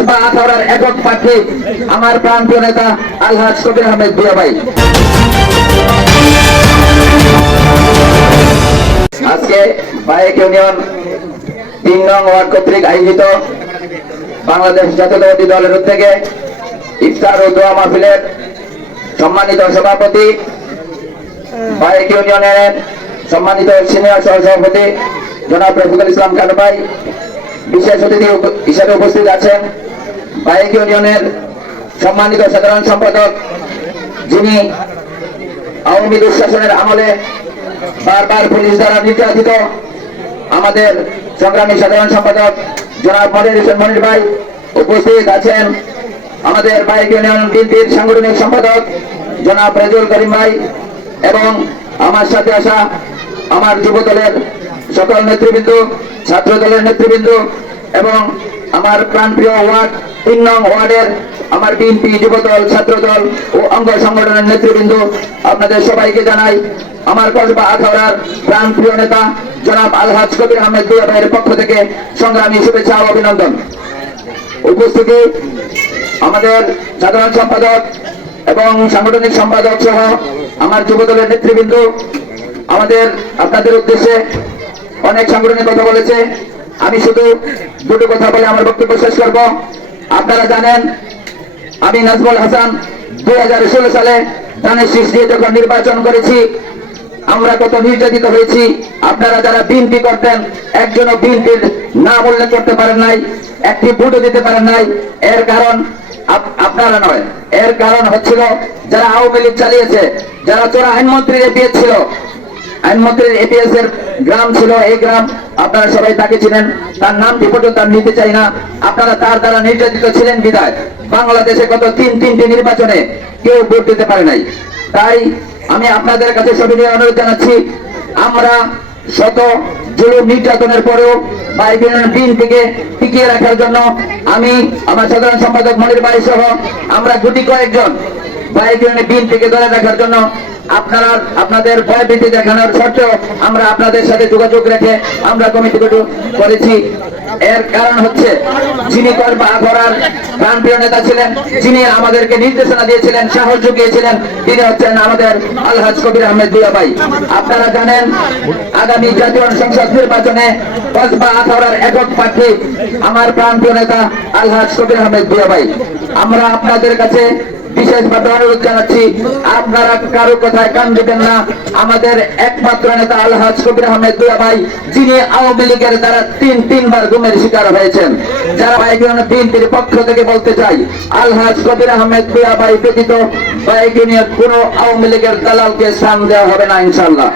আখাউড়ার একক আমার প্রান্তীয় নেতা আলহাজ কবির আহমেদ ভুয়া ভাই। আজকে বাইক ইউনিয়ন তিন নং ওয়ার্ড কর্তৃক আয়োজিত বাংলাদেশ জাতীয়তাবাদী দলের উদ্যোগে ইফতার ও দোয়া মাহফিলের সম্মানিত সভাপতি বাইক ইউনিয়নের সম্মানিত সিনিয়র সহসভাপতি জনাব রফিকুল ইসলাম খান ভাই, বিশেষ অতিথি হিসেবে উপস্থিত আছেন। বাইক ইউনিয়নের সম্মানিত সাধারণ সম্পাদক যিনি আওয়ামী দুঃশাসনের আমলে বারবার পুলিশ দ্বারা নির্যাতিত আমাদের সংগ্রামী সাধারণ সম্পাদক জনাব মনির হোসেন মনির ভাই উপস্থিত আছেন আমাদের বাইক ইউনিয়ন বিএনপির সাংগঠনিক সম্পাদক জনাব রেজুল করিম ভাই এবং আমার সাথে আসা আমার যুব দলের সকল নেতৃবৃন্দ ছাত্র দলের নেতৃবৃন্দ এবং আমার প্রাণপ্রিয় ওয়ার্ড তিন নং ওয়ার্ডের আমার বিএনপি যুবদল ছাত্র দল ও অঙ্গ সংগঠনের নেতৃবৃন্দ, আপনাদের সবাইকে জানাই আমার কসবা আখাউড়ার প্রাণপ্রিয় নেতা, জনাব আলহাজ কবির আহমেদ দুয়া ভাইয়ের পক্ষ থেকে সংগ্রামী শুভেচ্ছা ও অভিনন্দন। উপস্থিতি, আমাদের সাধারণ সম্পাদক এবং সাংগঠনিক সম্পাদক সহ আমার যুবদলের নেতৃবৃন্দ, আমাদের আপনাদের উদ্দেশ্যে অনেক সাংগঠনিক কথা বলেছে। আমি শুধু দুটো কথা বলে আমার বক্তব্য শেষ করব। আপনারা জানেন, আমি নাজমুল হাসান দুই হাজার ষোলো সালে ধানের শীষ দিয়ে যখন নির্বাচন করেছি, আমরা কত নির্যাতিত হয়েছি। আপনারা যারা বিএনপি করতেন, একজনও বিএনপির নাম উল্লেখ করতে পারেন নাই, একটি ভোটও দিতে পারেন নাই। এর কারণ আপনারা নয়। এর কারণ হচ্ছিল, যারা আওয়ামী লীগ চালিয়েছে, যারা চোরা আইনমন্ত্রীর এপিএস ছিল আপনারা সবাই তাকে চিনেন। তার নামটি পর্যন্ত নিতে চাই না। আপনারা তার দ্বারা নির্যাতিত ছিলেন বাংলাদেশে গত তিন তিনটি নির্বাচনে কেউ ভোট দিতে পারে নাই। তাই আমি আপনাদের কাছে সবিনয় অনুরোধ জানাচ্ছি, আমরা শত জুলুম নির্যাতনের পরেও থেকে টিকিয়ে রাখার জন্য আমি আমার সাধারণ সম্পাদক মনির ভাই সহ আমরা গুটি কয়েকজন থেকে ধরে রাখার জন্য আপনারা, আপনাদের ভয়ভীতি দেখানোর সত্ত্বেও আমরা আপনাদের সাথে যোগাযোগ রেখে আমরা কমিটি করেছি। এর কারণ হচ্ছে, যিনি করার প্রাণপ্রিয় নেতা ছিলেন, যিনি আমাদেরকে নির্দেশনা দিয়েছিলেন, সাহস জুগিয়েছিলেন, তিনি হচ্ছেন আমাদের আলহাজ কবির আহমেদ দুয়া ভাই। আপনারা জানেন, আগামী জাতীয় সংসদ নির্বাচনে কসবা একক প্রার্থী আমার প্রাণপ্রিয় নেতা আলহাজ কবির আহমেদ দুয়া ভাই। আমরা আপনাদের কাছে বিশেষভাবে অনুরোধ জানাচ্ছি আপনারা কারও কথায় কান দিবেন না। আমাদের একমাত্র নেতা আলহাজ কবির আহমেদ দুয়া ভাই, যিনি আওয়ামী লীগের দ্বারা তিন, তিনবার গুমের শিকার হয়েছেন। যারা বাইকিউন বিএনপির পক্ষ থেকে বলতে চাই আলহাজ কবির আহমেদ দুয়া ভাই ব্যতীত বাইকিউনিয়র কোন আওয়ামী লীগের দালালকে স্থান দেওয়া হবে না ইনশাল্লাহ